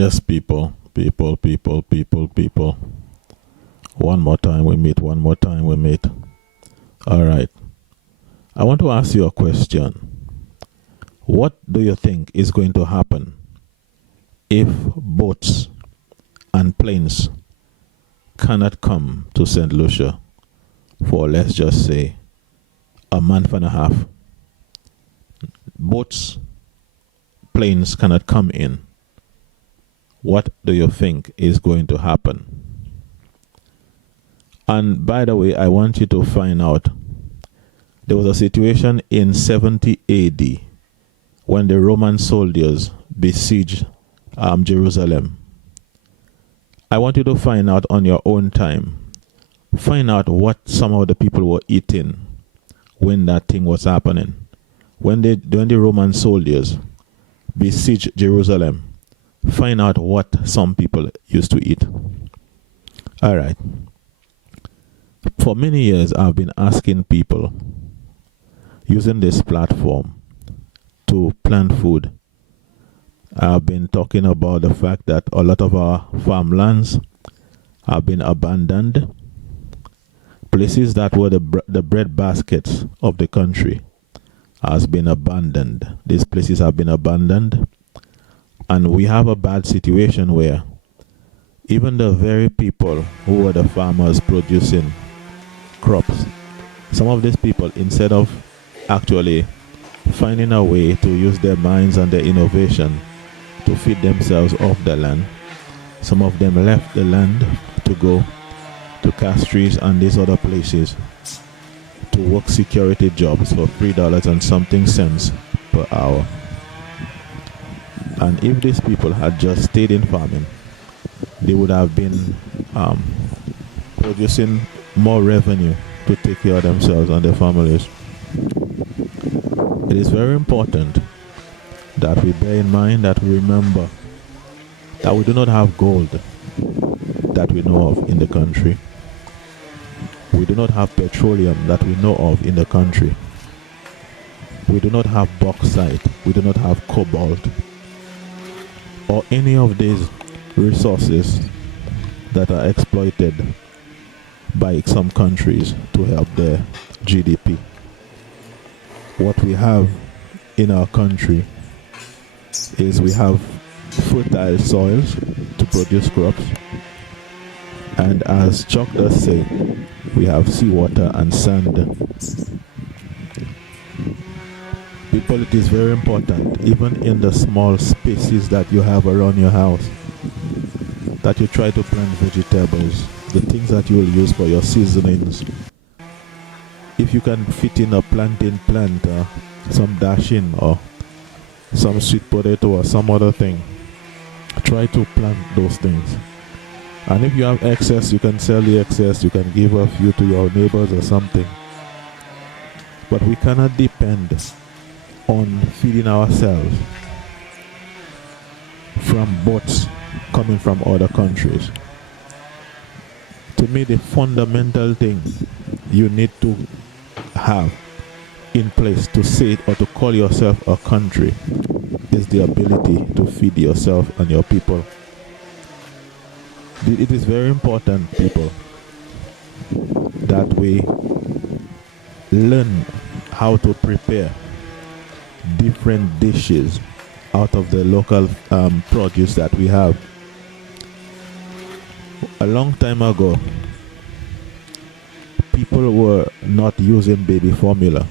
Yes, people. One more time we meet, one more time we meet. All right. I want to ask you a question. What do you think is going to happen if boats and planes cannot come to St. Lucia for, let's just say, a month and a half? Boats, planes cannot come in. What do you think is going to happen? And by the way, I want you to find out, there was a situation in 70 AD when the Roman soldiers besieged Jerusalem. I want you to find out on your own time. Find out what some of the people were eating when that thing was happening. When the Roman soldiers besieged Jerusalem, find out what some people used to eat. All right. For many years, I've been asking people using this platform to plant food. I've been talking about the fact that a lot of our farmlands have been abandoned. Places that were the bread baskets of the country has been abandoned. These places have been abandoned. And we have a bad situation where even the very people who were the farmers producing crops, some of these people, instead of actually finding a way to use their minds and their innovation to feed themselves off the land, some of them left the land to go to Castries and these other places to work security jobs for $3 and something cents per hour. And if these people had just stayed in farming, they would have been producing more revenue to take care of themselves and their families. It is very important that we bear in mind, that we remember that we do not have gold that we know of in the country. We do not have petroleum that we know of in the country. We do not have bauxite. We do not have cobalt, or any of these resources that are exploited by some countries to help their GDP. What we have in our country is we have fertile soils to produce crops, and as Chuck does say, we have seawater and sand. People, it is very important, even in the small spaces that you have around your house, that you try to plant vegetables, the things that you will use for your seasonings. If you can fit in a plantain plant, some dashing, or some sweet potato or some other thing, try to plant those things. And if you have excess, you can sell the excess, you can give a few to your neighbors or something. But we cannot depend on feeding ourselves from boats coming from other countries. To me, the fundamental thing you need to have in place to say or to call yourself a country is the ability to feed yourself and your people. It is very important, people, that we learn how to prepare different dishes out of the local produce that we have. A long time ago, people were not using baby formula.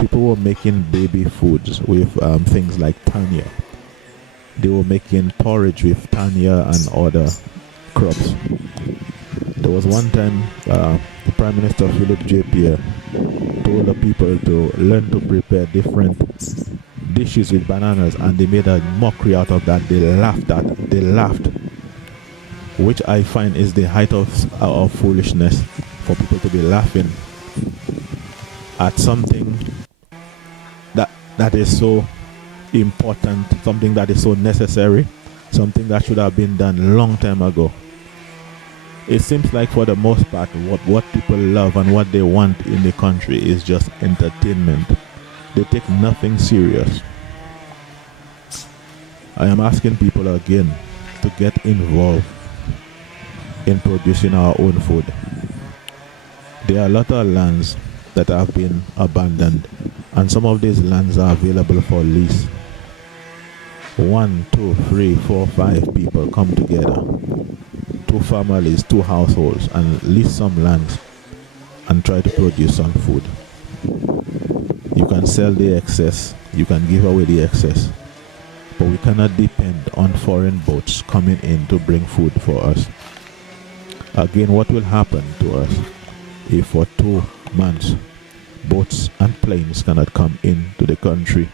People were making baby foods with things like tanya. They were making porridge with tanya and other crops. There was one time the Prime Minister Philip J. Pierre told the people to learn to prepare different dishes with bananas, and they made a mockery out of that. They laughed, which I find is the height of foolishness, for people to be laughing at something that is so important, something that is so necessary, something that should have been done long time ago. It seems like for the most part what people love and what they want in the country is just entertainment. They take nothing serious. I am asking people again, to get involved in producing our own food. There are a lot of lands that have been abandoned, and some of these lands are available for lease. 1, 2, 3, 4, 5 people come together, 2 families, 2 households, and lease some lands and try to produce some food. You can sell the excess, you can give away the excess, but we cannot depend on foreign boats coming in to bring food for us. Again, what will happen to us if for 2 months boats and planes cannot come into the country?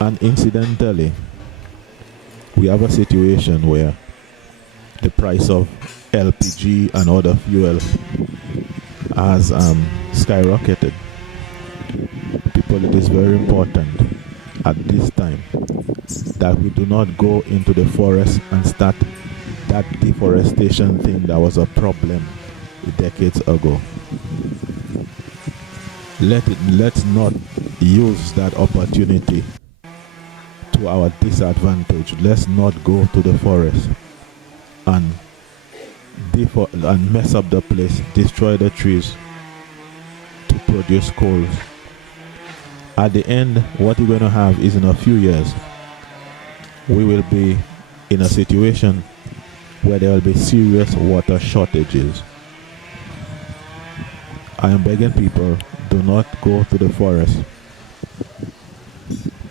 And incidentally, we have a situation where the price of LPG and other fuels has skyrocketed. People, it is very important at this time that we do not go into the forest and start that deforestation thing that was a problem decades ago. Let's not use that opportunity to our disadvantage. Let's not go to the forest and mess up the place, destroy the trees to produce coals. At the end, what you're going to have is in a few years, we will be in a situation where there will be serious water shortages. I am begging people, do not go to the forest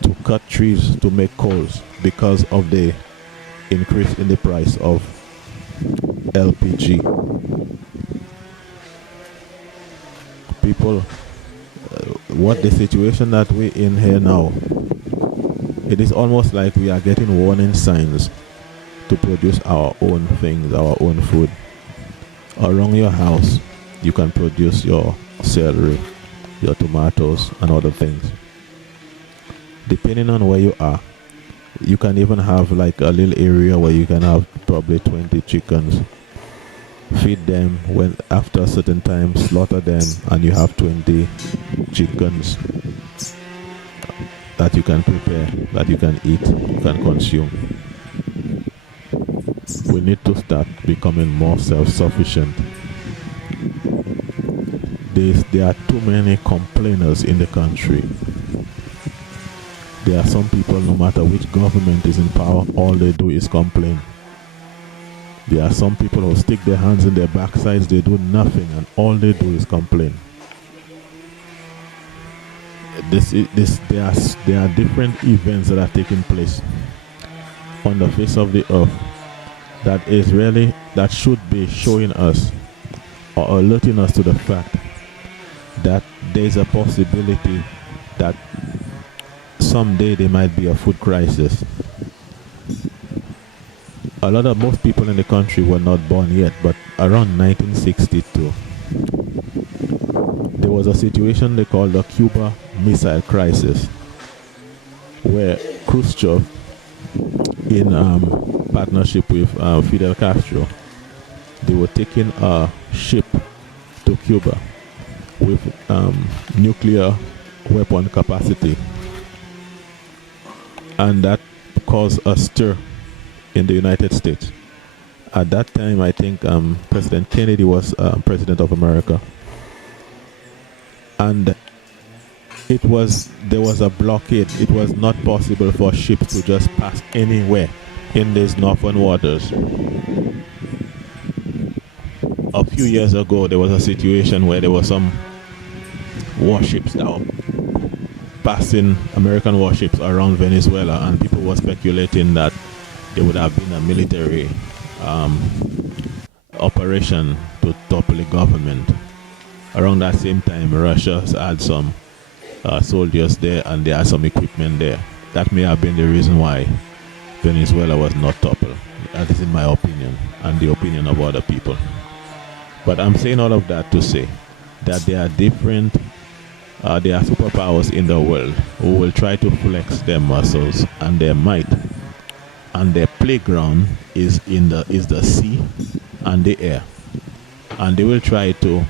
to cut trees to make coals because of the increase in the price of LPG. People, what the situation that we're in here now, it is almost like we are getting warning signs to produce our own things, our own food. Around your house, you can produce your celery, your tomatoes, and other things. Depending on where you are, you can even have like a little area where you can have probably 20 chickens. Feed them when after a certain time, slaughter them, and you have 20 chickens that you can prepare, that you can eat, you can consume. We need to start becoming more self-sufficient. There are too many complainers in the country. There are some people, no matter which government is in power, all they do is complain. There are some people who stick their hands in their backsides, they do nothing, and all they do is complain. There are different events that are taking place on the face of the earth that should be showing us or alerting us to the fact that there is a possibility that someday there might be a food crisis. Most people in the country were not born yet, but around 1962, there was a situation they called the Cuba Missile Crisis, where Khrushchev, in partnership with Fidel Castro, they were taking a ship to Cuba with nuclear weapon capacity, and that caused a stir in the United States. At that time, I think President Kennedy was president of America, and there was a blockade. It was not possible for ships to just pass anywhere in these northern waters. A few years ago, there was a situation where there were some warships that were passing, American warships around Venezuela, and people were speculating that there would have been a military operation to topple the government. Around that same time, Russia had some soldiers there, and they had some equipment there. That may have been the reason why Venezuela was not toppled. That is in my opinion, and the opinion of other people. But I'm saying all of that to say that there are superpowers in the world who will try to flex their muscles and their might, and their playground is the sea and the air, and they will try to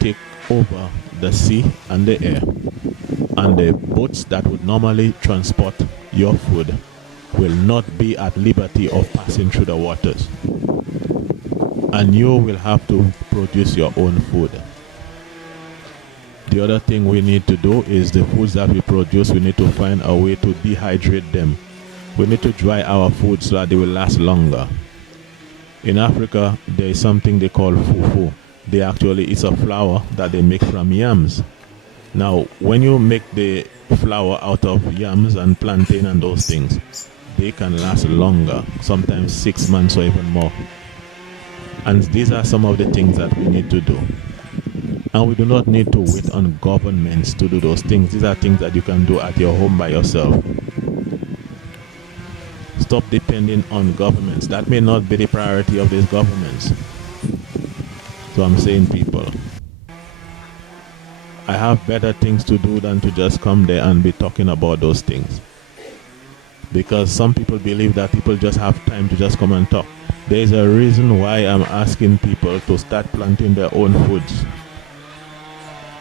take over the sea and the air, and the boats that would normally transport your food will not be at liberty of passing through the waters. And you will have to produce your own food. The other thing we need to do is the foods that we produce, we need to find a way to dehydrate them. We need to dry our food so that they will last longer. In Africa, there is something they call fufu. It's a flour that they make from yams. Now, when you make the flour out of yams and plantain and those things, they can last longer, sometimes 6 months or even more. And these are some of the things that we need to do. And we do not need to wait on governments to do those things. These are things that you can do at your home by yourself. Stop depending on governments. That may not be the priority of these governments. So I'm saying, people, I have better things to do than to just come there and be talking about those things. Because some people believe that people just have time to just come and talk. There is a reason why I'm asking people to start planting their own foods.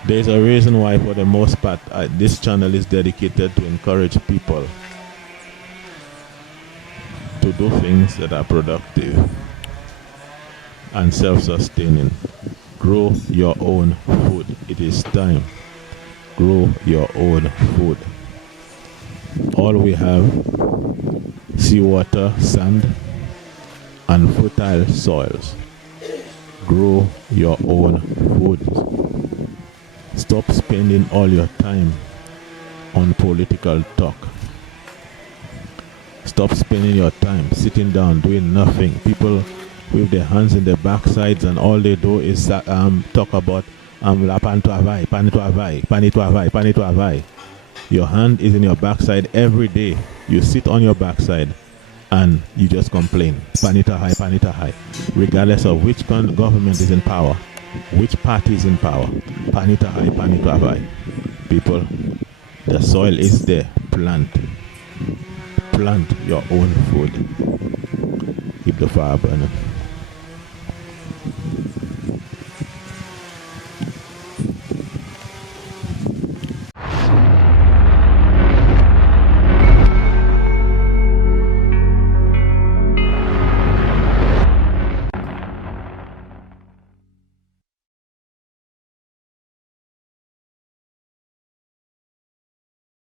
There is a reason why, for the most part, this channel is dedicated to encourage people to do things that are productive and self-sustaining. Grow your own food. It is time. Grow your own food. All we have: seawater, sand, and fertile soils. Grow your own food. Stop spending all your time on political talk. Stop spending your time sitting down doing nothing. People with their hands in their backsides, and all they do is talk about la pan travail, pan travail, pan travail, pan travail. Your hand is in your backside every day. You sit on your backside and you just complain. Panita high, regardless of which government is in power, which party is in power. Panita high. People, the soil is there. Plant your own food. Keep the fire burning.